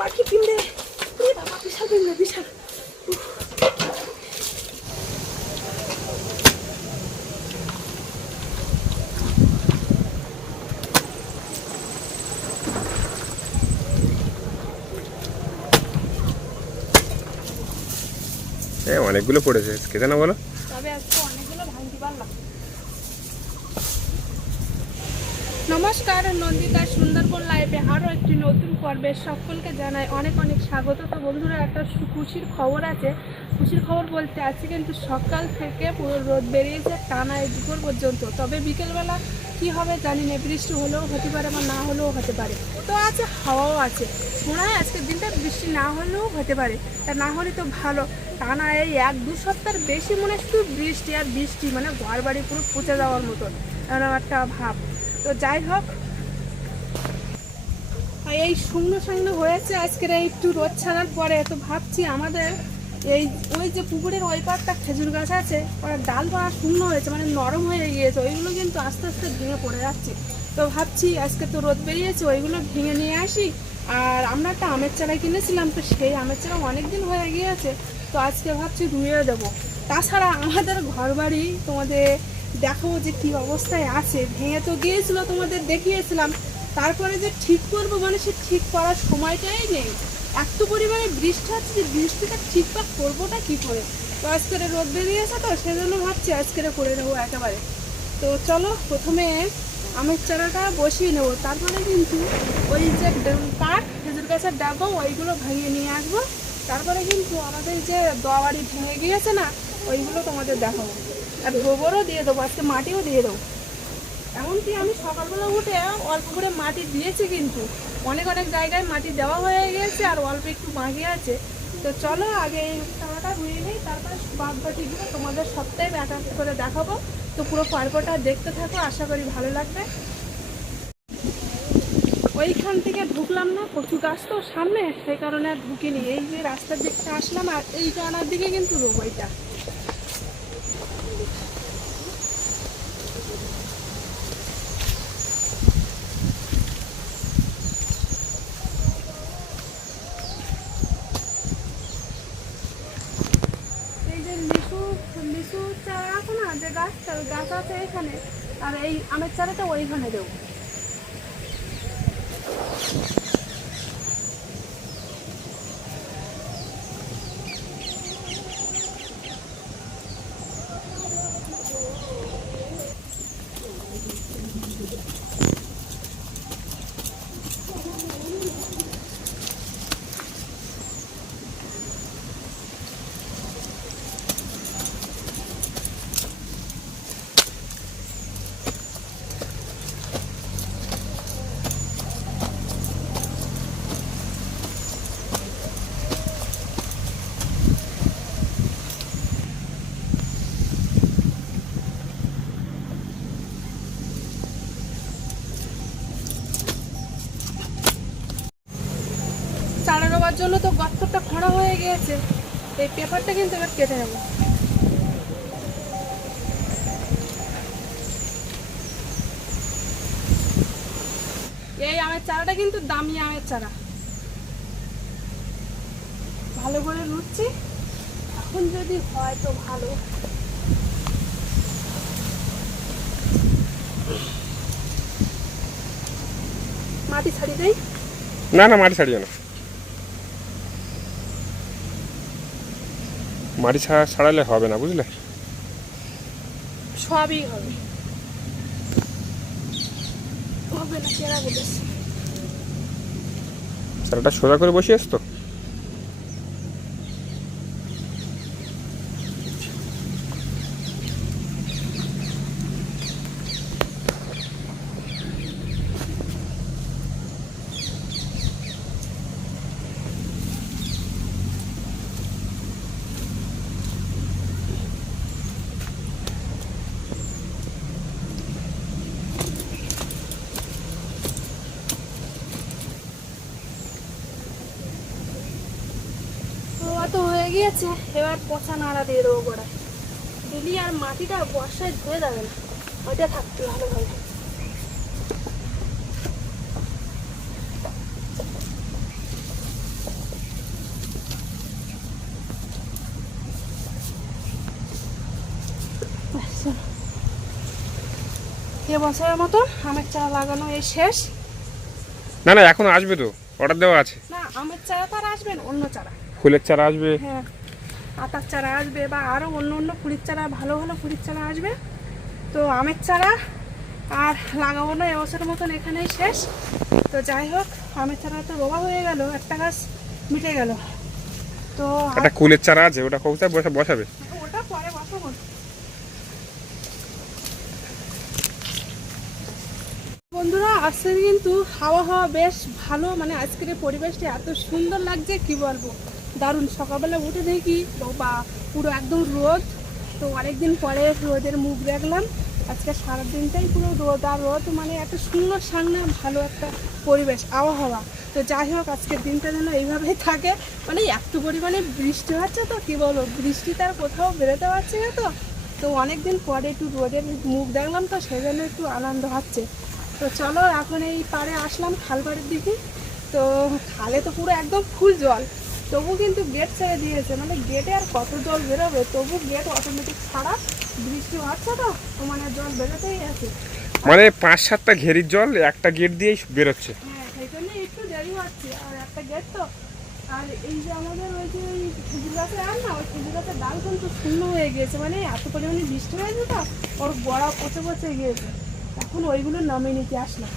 পাখি পিমড়ে, বাবা বিশাল পিমড়ে, বিশাল। অনেকগুলো পড়েছে, খেতে না বলো? তবে আজকে অনেকগুলো ভাঙতে পারলাম। নমস্কার, নন্দিতা সুন্দরবন লাইভে আরও একটি নতুন পর্বে সকলকে জানাই অনেক অনেক স্বাগত। তো বন্ধুরা, একটা খুশির খবর আছে। খুশির খবর বলতে আজকে কিন্তু সকাল থেকে পুরো রোদ বেরিয়েছে টানা দুপুর পর্যন্ত। তবে বিকেলবেলা কি হবে জানি না, বৃষ্টি হলেও হতে পারে বা না হলেও হতে পারে। তো আছে, হাওয়াও আছে, মনে হয় আজকের দিনটা বৃষ্টি না হলেও হতে পারে। তা না হলে তো ভালো। টানা এই 1-2 সপ্তাহের বেশি মনে হয় শুধু বৃষ্টি আর বৃষ্টি, মানে ঘর বাড়ি পুরো পচে যাওয়ার মতন এরকম একটা ভাব। তো যাই হোক, এই শুকনো শুকনো হয়েছে আজকের এই একটু রোদ ছাড়ার পরে। তো ভাবছি আমাদের এই ওই যে পুকুরের ওই পাড়টা খেজুর গাছ আছে, ওরা ডালপালা শুকনো হয়েছে, মানে নরম হয়ে গিয়েছে, ওইগুলো কিন্তু আস্তে আস্তে ভেঙে পড়ে যাচ্ছে। তো ভাবছি আজকে তো রোদ বেরিয়েছে, ওইগুলো ভেঙে নিয়ে আসি। আর আমরা একটা আমের চারা কিনেছিলাম, তো সেই আমের চারা অনেক দিন হয়ে গিয়েছে, তো আজকে ভাবছি ধুয়ে দেবো। তাছাড়া আমাদের ঘর বাড়ি তোমাদের দেখাবো যে কী অবস্থায় আছে। ভেঙে তো গিয়েছিল, তোমাদের দেখিয়েছিলাম। তারপরে যে ঠিক করবো, মানে সে ঠিক করার সময়টাই নেই। এত পরিমাণে বৃষ্টি হচ্ছে যে বৃষ্টিটা ঠিকঠাক করবোটা কী করে। তো আজকের রোদ বেরিয়েছে, তো সেজন্য ভাবছি আজকের করে নেবো একেবারে। তো চলো, প্রথমে আমের চারাটা বসিয়ে নেবো, তারপরে কিন্তু ওই যে কাঠ খেজুর গাছের ডাব্বা ওইগুলো ভাঙিয়ে নিয়ে আসবো। তারপরে কিন্তু আমাদের যে দোয়া বাড়ি ভেঙে গিয়েছে না, ওইগুলো তোমাদের দেখাবো। আর গোবরও দিয়ে দেবো, আজকে মাটিও দিয়ে দেবো। এমনকি আমি সকালবেলা উঠে অল্প করে মাটি দিয়েছি, কিন্তু অনেক অনেক জায়গায় মাটি দেওয়া হয়ে গেছে আর অল্প একটু বাকি আছে। তো চলো আগে এই টাকাটা ধুয়ে নিই, তারপরে বাদ বাকিগুলো তোমাদের সপ্তাহে এক এক করে দেখাবো। তো পুরো পর্বটা দেখতে থাকো, আশা করি ভালো লাগবে। ওইখান থেকে ঢুকলাম না, কচু গাছ তো সামনে, সেই কারণে আর ঢুকিনি। এই যে রাস্তার দিকটা আসলাম, আর এই জানার দিকে কিন্তু রোগ ওইটা। লিচু চারা আছে না, যে গাছটা, ওই গাছ আছে এইখানে, আর এই আমের চারাটা ওইখানে দেবো। চারা দেওয়ার জন্য তো গর্তটা খোঁড়া হয়ে গিয়েছে, এই পেপারটা কিন্তু এবার কেটে নেব। এই আমের চারাটা কিন্তু দামি আমের চারা, ভালো করে লুচ্ছি। এখন যদি হয় তো ভালো। মাটি ছাড়ি দেই? না না, মাটি ছাড়িও না, মাটি ছাড়ালে হবে না, বুঝলে? সবই হবে, হবে না কেরা বলেছে। চারাটা সোজা করে বসিয়েছ তো? তো হয়ে গিয়েছে, এবার পচা নাড়া দিয়ে দেবো গোড়ায় দিলি, আর মাটিটা বর্ষায় ধুয়ে যাবে না, ওইটা থাকতে ভালোভাবে। এবছরের মতন আমের চারা লাগানো এই শেষ। না না, এখন আসবে তো, অর্ডার দেওয়া আছে। না, আমের চারা তো আর আসবে না, অন্য চারা। ফুলের চারা আসবে। হ্যাঁ, আতার চারা আসবে বা আরও অন্য অন্য ফুলের চারা, ভালো ভালো ফুলের চারা আসবে। তো আমের চারা আর লাগাবো না এবছরের মতন, এখানেই শেষ। তো যাই হোক, আমের চারা তো রোবা হয়ে গেল, একটা গাছ মিটে গেল। তো একটা কুলের চারা আছে, ওটা কোথায় বসাবে? ওটা পরে বসাবো। বন্ধুরা, আজকে কিন্তু হাওয়া হাওয়া বেশ ভালো, মানে আজকের এই পরিবেশটা এত সুন্দর লাগছে কি বলবো, দারুণ। সকালবেলা উঠে দেখি বা পুরো একদম রোদ। তো অনেকদিন পরে রোদের মুখ দেখলাম। আজকে সারাদিনটাই পুরো রোদ আর রোদ, মানে এত সুন্দর সামনে ভালো একটা পরিবেশ, আবহাওয়া। তো যাই হোক, আজকের দিনটা যেন এইভাবেই থাকে। মানে একটু পরিমাণে বৃষ্টি হচ্ছে, তো কি বলবো, বৃষ্টি তার কোথাও বেরোতে পারছে না। তো অনেকদিন পরে একটু রোদের মুখ দেখলাম, তো সেই জন্য একটু আনন্দ হচ্ছে। তো চলো, এখন এই পাড়ে আসলাম খালবাড়ির দিকে। তো খালে তো পুরো একদম ফুল জল, তবু কিন্তু গেট ছেড়ে দিয়েছে। মানে গেটে আর কত জল বেরোবে, তবু গেট অটোমেটিক ছাড়া। বৃষ্টি হচ্ছে তো, মানে জল বেরোতেই আছে। মানে 5-7টা ঘেরির জল একটা গেট দিয়েই বেরোচ্ছে। হ্যাঁ, সেই জন্য একটু দেরি হচ্ছে। আর একটা গেট তো, আর এই যে আমাদের ওই যে ওই খেজুর গাছের আর না, ওই খেজুর গাছের ডাল কিন্তু শূন্য হয়ে গিয়েছে। মানে এত পরিমাণে বৃষ্টি হয়েছে তো, ওর গোড়া পচে পচে গিয়েছে। এখন ওইগুলো নামিয়ে নিতে আসলাম।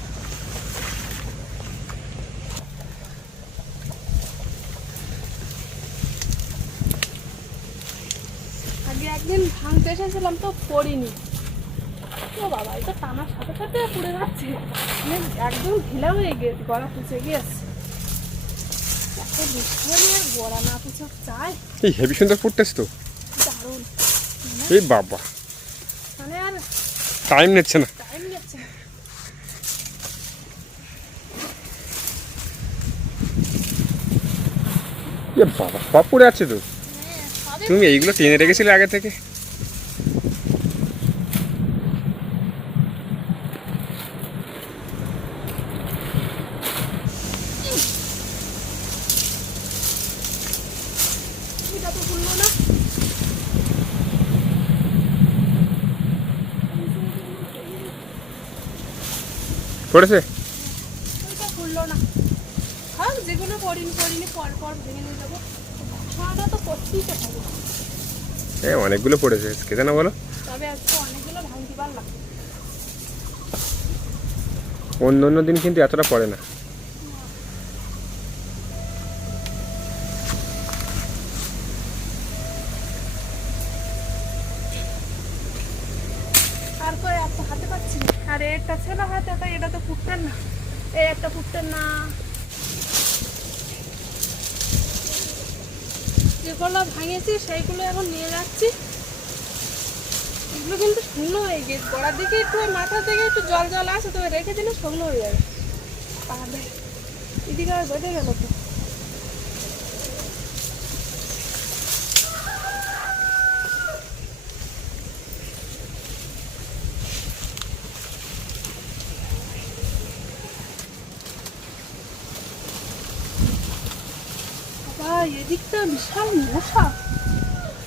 আগে একদিন ভাঙতে এসেছিলাম, তো পড়িনি। ও বাবা, এটা টানার সাথে সাথে পড়ে যাচ্ছে, মানে একদম ঢিলা হয়ে গিয়েছে, গলা পুষে গিয়েছে। এত বৃষ্টি হলে আর গলা না পুষে চায়। এই হেভি সুন্দর ফুটতেছে তো, দারুণ। এই বাবা, মানে আর টাইম নিচ্ছে না। টাইম যাচ্ছে না। এ বাবা, সব পড়ে আছে তো। হ্যাঁ, সবই তুমি এইগুলো টেনে রেখেছিলে আগে থেকে? এটা তো খুললো না। পড়েছে? এটা খুললো না। হ্যাঁ, যেগুলো পড়িনি পর পর ভেঙে নিয়ে যাবো। ঘটনাটা তো করতেই তো হবে। অনেকগুলো পড়েছে আজকে, তাই না বলো? তবে আজকে অনেকগুলো ভাঙতে পারলাম। অন্য অন্য দিন কিন্তু এতটা পড়ে না। আর তো এত হাতে পাচ্ছি না। আর এটা ছিল হাতে, তো এটা তো ফুটতেন না। এই একটা ফুটতেন না। যেগুলো ভাঙেছি সেইগুলো এখন নিয়ে যাচ্ছি। এগুলো কিন্তু শুকনো হয়ে গেছে, গোড়ার দিকে একটু, ওই মাথার দিকে একটু জল জল আছে, তো রেখে দিলে শুকনো হয়ে যাবে। পাবে এদিকে আর বেঁধে গেল তো। বাবা, এদিকটা বিশাল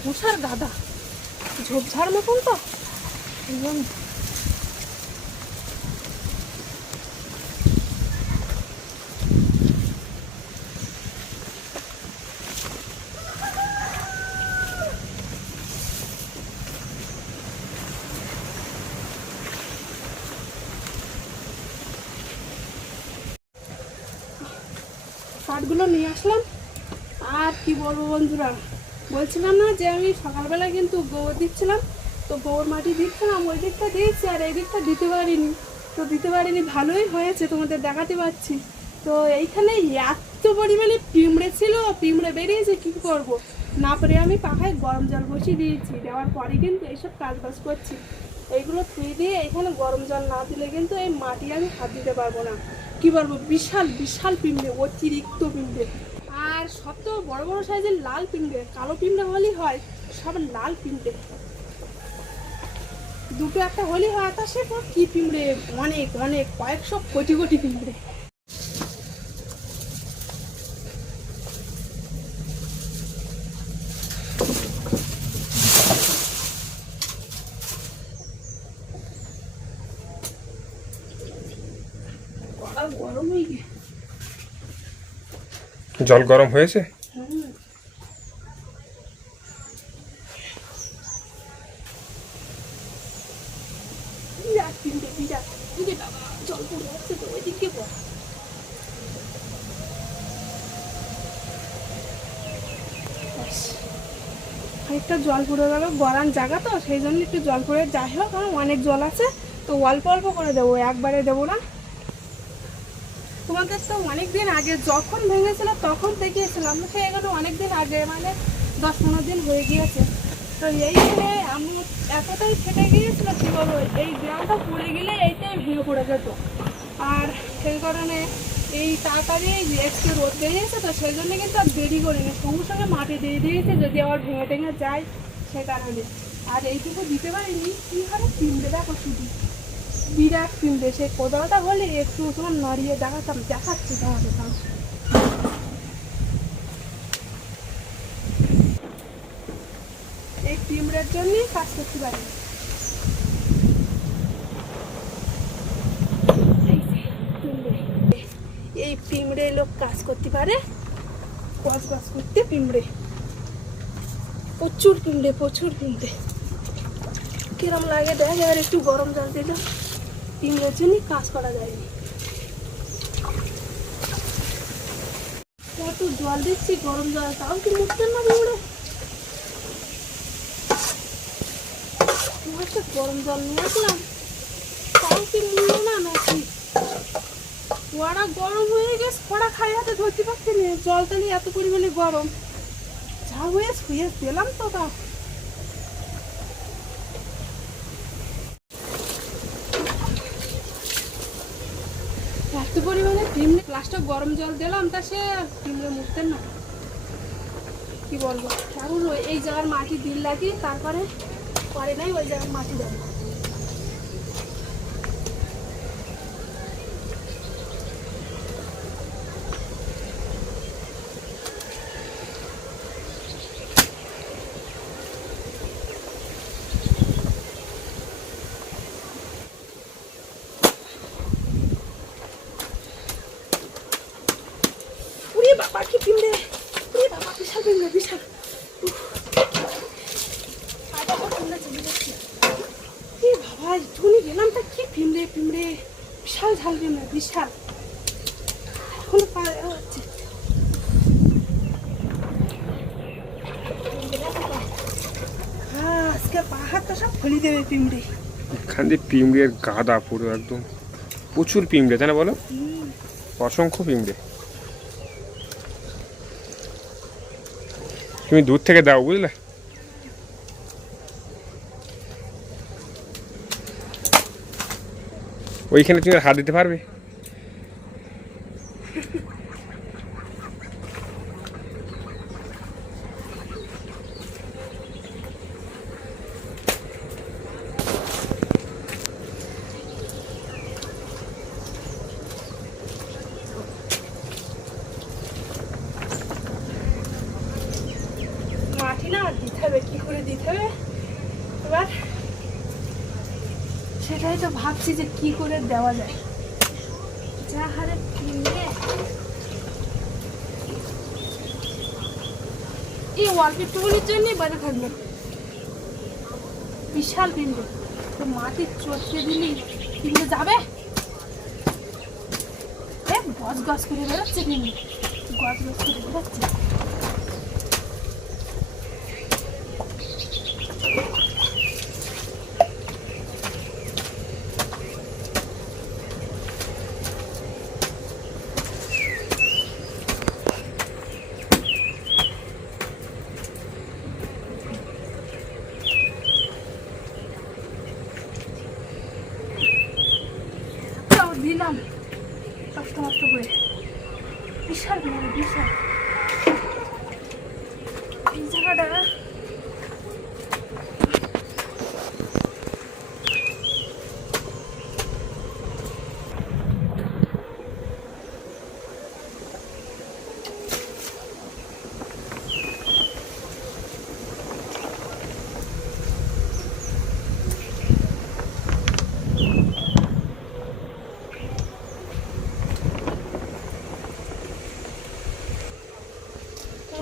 মশার গাদা, ঝোপঝাড় মতন তো একদম। কাঠগুলো নিয়ে আসলাম। আর কি বলবো বন্ধুরা, বলছিলাম না যে আমি সকালবেলা কিন্তু গোবর দিচ্ছিলাম, তো গোবর মাটি দিচ্ছিলাম, ওই দিকটা দিয়েছি আর এই দিকটা দিতে পারিনি। ভালোই হয়েছে, তোমাদের দেখাতে পাচ্ছি। তো এইখানে এত পরিমাণে পিঁমড়ে ছিল, পিঁমড়ে বেরিয়েছে, কী করবো না পারে আমি পাখায় গরম জল বসিয়ে দিয়েছি। দেওয়ার পরে কিন্তু এইসব কাজবাজ করছি। এইগুলো ধুয়ে দিয়ে এখানে গরম জল না দিলে কিন্তু এই মাটি আমি হাত দিতে পারবো না। কি বলবো, বিশাল বিশাল পিঁমড়ে, অতিরিক্ত পিঁমড়ে। আর সব তো বড় বড় সাইজের লাল পিঁমড়ে, কালো পিঁমড়ে হলেই হয়, সব লাল পিঁমড়ে। দুটো একটা হলেই হয়, তা সে তো কি পিঁমড়ে, অনেক অনেক কয়েকশো কোটি কোটি পিঁমড়ে। জল গরম হয়েছে? হুম। বিরাট পিঁপড়ে, বিরাট। ওরে বাবা, জল পড়ে যাচ্ছে তো, ওইদিকে পড়। ব্যাস, খানিকটা জল পড়ে গেল, গরম জায়গা তো সেই জন্য একটু জল পড়ে, যাই হোক কারণ অনেক জল আছে তো অল্প অল্প করে দেবো, একবারে দেবো না। তোমাদের তো অনেক দিন আগে যখন ভেঙেছিল তখন দেখিয়েছিলাম, সে এগুলো অনেক দিন আগে, মানে 10-15 দিন হয়ে গিয়েছে। তো এইখানে আমি এতটাই ফেটে গিয়েছিল কী বলবো, এই গ্রামটা পড়ে গেলে এইটাই ভেঙে পড়ে যেত। আর সেই কারণে এই তাড়াতাড়ি একটু রোদ বেরিয়েছে তো সেই জন্য কিন্তু আর দেরি করিনি, সঙ্গে সঙ্গে মাটি দিয়ে দিয়েছে যদি আবার ভেঙে টেঙে যায় সে কারণে। আর এইটুকু দিতে পারিনি, কী হবে পিঁপড়ে দেখো শুধু, বিরাট পিঁপড়ে। সেই কোদালটা হলে একটু তোমার নড়িয়ে দেখাচ্ছি তোমাদের সামনে। এই পিঁপড়ের জন্যই কাজ করতে পারি। এই পিঁপড়ে লোক কাজ করতে পারে, কাজ করতে পিঁপড়ে, প্রচুর পিঁপড়ে, প্রচুর পিঁপড়ে। কিরম লাগে দেখ, এবার একটু গরম জল দিলাম, পিঁপড়ের জন্যই কাজ করা যায়নি। কত জল দিচ্ছি, গরম জল, তাও কি মুখতেন না পিঁপড়ে। একটা গরম জল নিয়ে আসলাম, তাও কি মূল্য না নাকি। ওরা গরম হয়ে গেছে, খোড়া খাই হাতে ধরতে পারছি না, জল তালি এত পরিমাণে গরম, যা হয়ে শুয়ে দিলাম তো তাও। এত পরিমাণে পিঁপড়ে, প্লাস্টিক গরম জল দিলাম তা সে পিঁপড়ে মুখতেন না, কি বলবো। এখন এই জায়গার মাটি দিল লাগিয়ে তারপরে পরে নাই ওই জায়গার মাটি দেবো। উরে বাবা কি পিঁপড়ে, উরে বাবা বিশাল পিঁপড়ে, বিশাল। বাবা একটুখানি গেলাম তা কি পিঁপড়ে, পিঁপড়ে বিশাল ঝাল পিঁপড়ে, বিশাল। এখন পাওয়া হচ্ছে আজকে পাহাড়টা সব ফলি দেবে পিঁপড়ে। এখান দিয়ে পিঁপড়ের গাদা পুরো একদম, প্রচুর পিঁপড়ে, তাই না বলো? অসংখ্য পিঁপড়ে। তুমি দূর থেকে দাও, বুঝলে? ওইখানে তুমি হাত দিতে পারবে? মাটি না দিতে হবে, কি করে দিতে হবে এবার সেটাই তো ভাবছি যে কি করে দেওয়া যায়। যা হারে পিঁপড়ে, এই অল্প একটুখানির জন্যই বাজে থাকবে, বিশাল পিঁপড়ে। তো মাটি চটকে দিলি পিঁপড়ে যাবে, গছ গছ করে বেরোচ্ছে পিঁপড়ে, গছ গছ করে বেরোচ্ছে। দিলাম কষ্ট মষ্ট করে, বিশাল পিঁপড়ে, বিশাল। এই জায়গাটা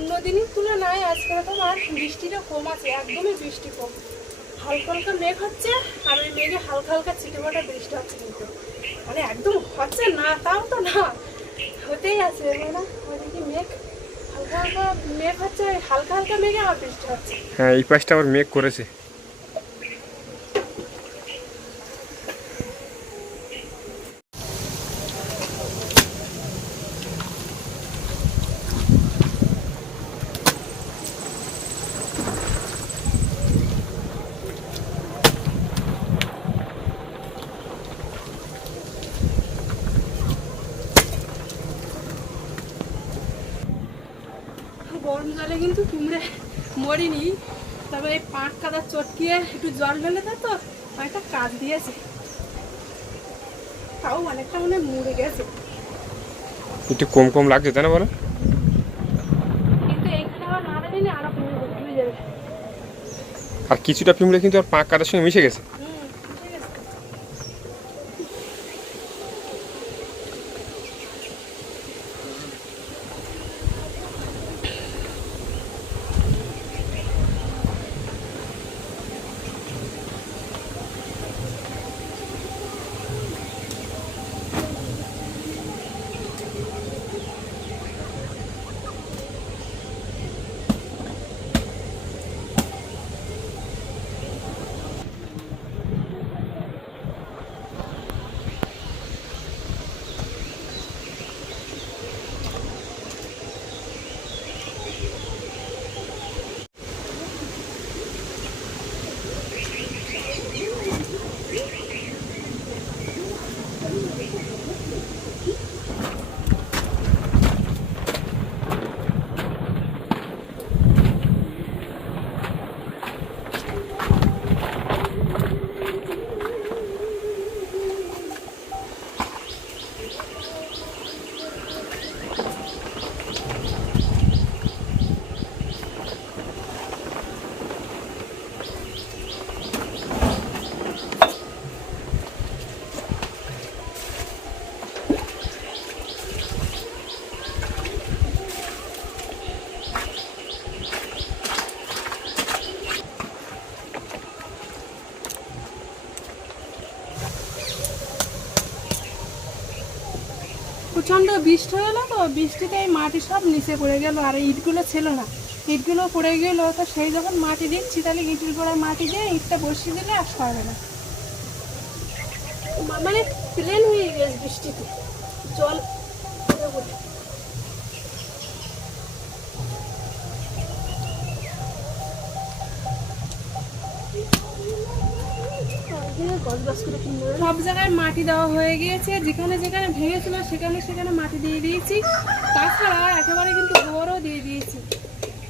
অন্য দিনের তুলনায় আজকে তোমার বৃষ্টিটা কম আছে, একদমই বৃষ্টি কম। হালকা হালকা মেঘ হচ্ছে, আর ওই মেঘে হালকা হালকা ছিটেফোঁটা বৃষ্টি হচ্ছে, কিন্তু মানে একদম হচ্ছে না, তাও তো না, হতেই আছে না। ওইদিকে মেঘ হালকা হালকা মেঘ হচ্ছে, ওই হালকা হালকা মেঘে আবার বৃষ্টি হচ্ছে। হ্যাঁ, এই পাশটা আবার মেঘ করেছে। গরম জলে কিন্তু কুমড়ে মরিনি, তবে এই পাঁক কাদা চটকিয়ে একটু জল ঢেলে দেয় তো অনেকটা কাজ দিয়েছে, তাও অনেকটা মনে হয় মরে গেছে। একটু কম কম লাগছে তাই না বলো? কিন্তু এইখানে আবার না দিলে আরো কুমড়ে ভর্তি হয়ে যাবে। আর কিছুটা পিঁমড়ে কিন্তু আর পাঁক কাদার সঙ্গে মিশে গেছে। ঠিক আছে। প্রচণ্ড বৃষ্টি হলো তো, বৃষ্টিতে এই মাটি সব নিচে পড়ে গেল, আর এই ইটগুলো ছিল না, ইটগুলো পড়ে গেল। তো সেই যখন মাটি দিচ্ছি, তাহলে ইটের গোড়ায় মাটি দিয়ে ইটটা বসিয়ে দিলে আর সরবে না, মানে প্লেন হয়ে গেছে বৃষ্টিতে জল পড়ে পড়ে। সব জায়গায় মাটি দেওয়া হয়ে গিয়েছে, যেখানে যেখানে ভেঙেছিল সেখানে সেখানে মাটি দিয়ে দিয়েছি। তাছাড়া একেবারে কিন্তু গোবরও দিয়ে দিয়েছি,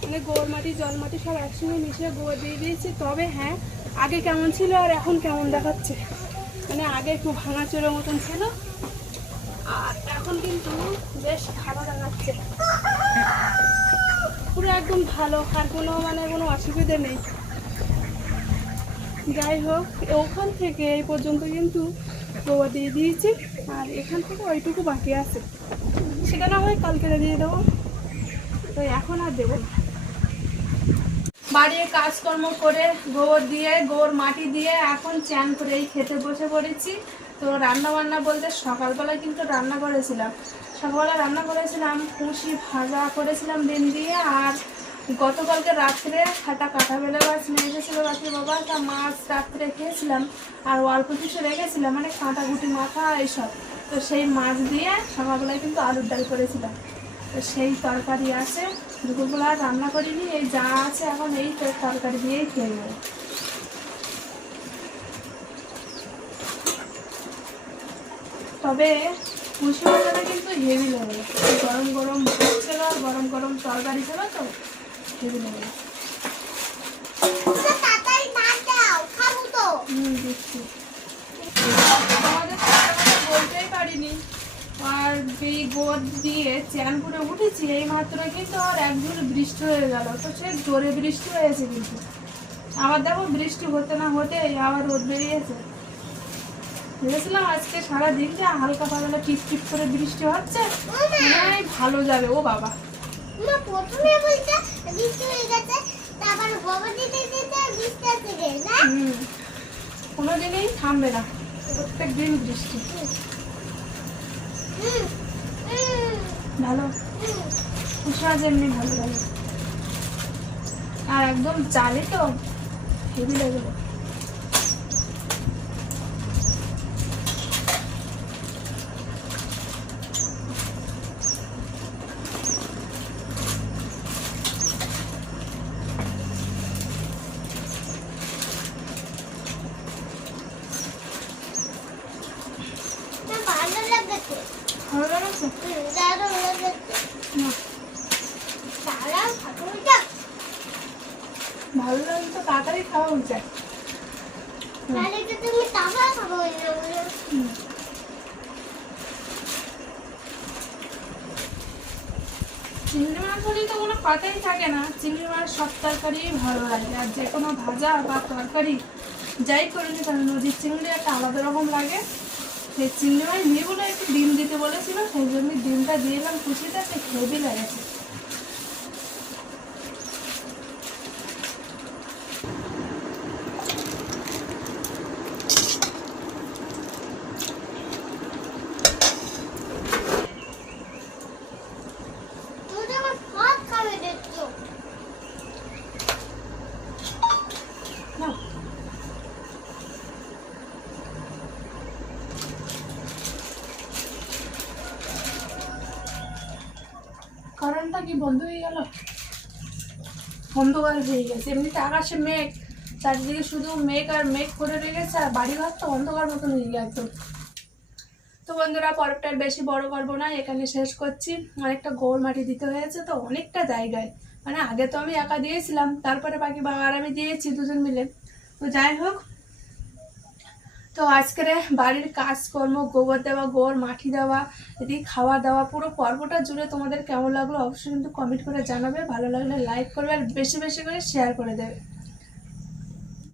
মানে গোবর মাটি জল মাটি সব একসঙ্গে মিশিয়ে গোবর দিয়ে দিয়েছি। তবে হ্যাঁ, আগে কেমন ছিল আর এখন কেমন দেখাচ্ছে, মানে আগে একটু ভাঙাচোরের মতন ছিল, আর এখন কিন্তু বেশ ভালো দেখাচ্ছে, পুরো একদম ভালো, আর কোনো মানে কোনো অসুবিধে নেই। যাই হোক, ওখান থেকে এই পর্যন্ত কিন্তু গোবর দিয়ে দিয়েছি, আর এখান থেকে ওইটুকু বাকি আছে, সেটা না হয় কালকে দিয়ে দেবো, তো এখন আর দেবো না। বাড়ির কাজকর্ম করে গোবর দিয়ে গোবর মাটি দিয়ে এখন চ্যান করে এই খেতে বসে পড়েছি। তো রান্না বান্না বলতে সকালবেলায় কিন্তু রান্না করেছিলাম, সকালবেলা রান্না করেছিলাম পুঁশি ভাজা করেছিলাম ডিম দিয়ে, আর গতকালকে রাত্রে একটা কাঁটা বেলে মাছ নিয়ে এসেছিলো রাত্রে বাবা, তা মাছ রাত্রে খেয়েছিলাম, আর অল্প কিছু রেখেছিলাম মানে কাঁটা গুটি মাথা এইসব, তো সেই মাছ দিয়ে সকালবেলায় কিন্তু আলুর ডাল করেছিলাম। তো সেই তরকারি আছে, দুপুরবেলা আর রান্না করিনি, এই যা আছে এখন এই তরকারি দিয়েই খেয়ে নেব। তবে পুঁশি মাছটা কিন্তু হেভি লাগে, গরম গরম ভাত ছিল, গরম গরম তরকারি ছিল, তো হেভি লাগে। দিচ্ছি বলতেই পারিনি, আর এই গোবর দিয়ে চ্যান করে উঠেছি এই মাত্র, কিন্তু আর একদিন বৃষ্টি হয়ে গেল, তো সে জোরে বৃষ্টি হয়েছে, কিন্তু আবার দেখো বৃষ্টি হতে না হতে আবার রোদ বেরিয়েছে। ভেবেছিলাম আজকে সারাদিন যে হালকা পাতলা টিপ টিপ করে বৃষ্টি হচ্ছে, ভালো যাবে। ও বাবা, না প্রথমে বলছে বৃষ্টি হয়ে গেছে, তারপর গোবর দিতে দিতে বৃষ্টি আসছে না। কোনোদিনই থামবে না, প্রত্যেক দিন বৃষ্টি। হুম, হুম, ভালো, হুম। কুসুমাজ এমনি ভালো লাগে। আর একদম চালে তো হেভি লাগে। না ভালো লাগছে। ভালো লাগছে? দারুণ লাগছে। না, দাঁড়াও ঠাকুরটা, ভালো লাগলে তো তাড়াতাড়ি খাওয়া উচিত। তাহলে তো তুমি তারপর খাবো না। চিংড়ি মাছ হলেই তো কোনো কথাই থাকে না, চিংড়ি মাছ সব তরকারিই ভালো লাগে। আর যে কোনো ভাজা বা তরকারি যাই করে নি কেন, নদীর চিংড়ি একটা আলাদা রকম লাগে। সেই চিংড়ি মাছ নিয়ে বলে একটু ডিম দিতে বলেছিল, সেই জন্য ডিমটা দিয়ে এলাম খুশিতে, সে হেভি লেগেছে। তুমি তো আমার সব খাবে দেখছো। না, কারণটা কি বন্ধ হয়ে গেল? অন্ধকার হয়ে গেছে, এমনিতে আকাশে মেঘ, চারিদিকে শুধু মেঘ আর মেঘ করে রেখেছে, আর বাড়িঘর তো অন্ধকার মতন হয়ে গেছে একদম। তো বন্ধুরা, পরবটা আর বেশি বড় করবো না, এখানে শেষ করছি। অনেকটা গোড় মাটি দিতে হয়েছে তো অনেকটা জায়গায়, মানে আগে তো আমি একা দিয়েছিলাম, তারপরে বাকি বাবা আর আমি দিয়েছি দুজন মিলে। তো যাই হোক, তো আজকের বাড়ির কাজকর্ম, গোবর দেওয়া, গোড় মাটি দেওয়া, এদিকে খাওয়া দাওয়া, পুরো পর্বটা জুড়ে তোমাদের কেমন লাগলো অবশ্যই কিন্তু কমেন্ট করে জানাবে। ভালো লাগলে লাইক করবে আর বেশি বেশি করে শেয়ার করে দেবে।